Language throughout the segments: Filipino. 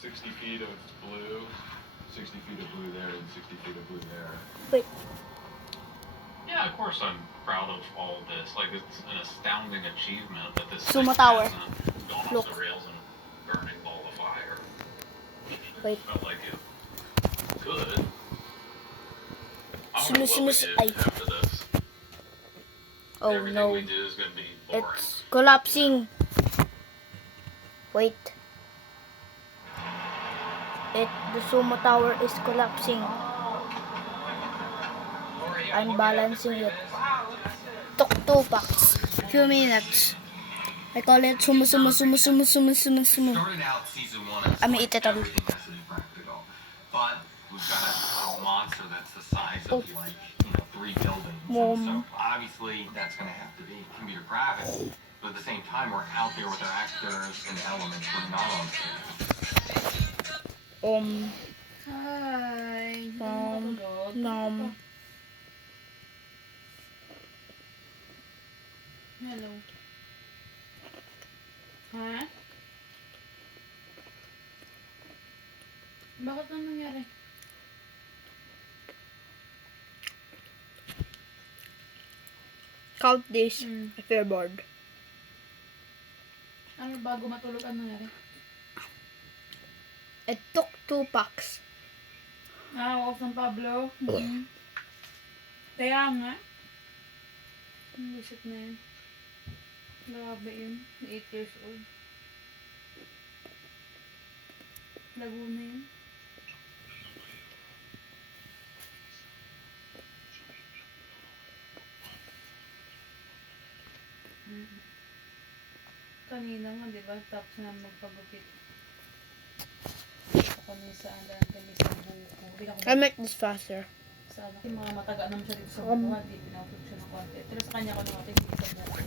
60 feet of blue, 60 feet of blue there, and 60 feet of blue there. Wait. Yeah, of course I'm proud of all of this. Like, it's an astounding achievement that this Sumo thing tower. hasn't gone Look. off the rails and burning ball of fire. Wait. Felt like it could. I Sumo, wonder what we sumo, did ay. after this. Oh Everything no. we do is going to be boring. It's collapsing. Wait. The sumo tower is collapsing. I'm balancing it. Took 2 packs. Few minutes. I call it sumo. Started out season 1 as I mean, eat it all. everything has to be practical. But we've got a monster that's the size of like 3 buildings. So obviously that's gonna have to be computer graphics. But at the same time we're out there with our actors and elements we're not on screen. Hi. Hello. Ha? Bakit ano nangyari? Count this. I feel bored. Ano bago matulog ano nangyari? It took 2 packs. Off ng Pablo. Kaya nga. Ang visit na yun. Grabe yun. 8 years old. Laguna yun. Kanina nga, diba? Tapos na magpagupit. Kami sa andan, kami sa buko. I make this faster. Sa ano, yung mga mataga naman siya dito sa buko, hindi pinapag siya ng konti. Pero sa kanya ko natin dito sa buko.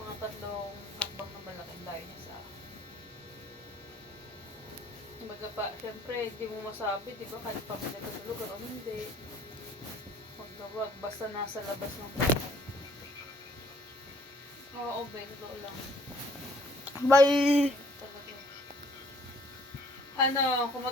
Mga 3 hakbang na malaking layo niya sa akin. Kumbaga pa, syempre, hindi mo masabi, di ba? Kahit pamilya ka sa lugar o hindi. Magdawag, basta nasa labas ng buko. Oo, be, totoo lang. Bye! Ano, kung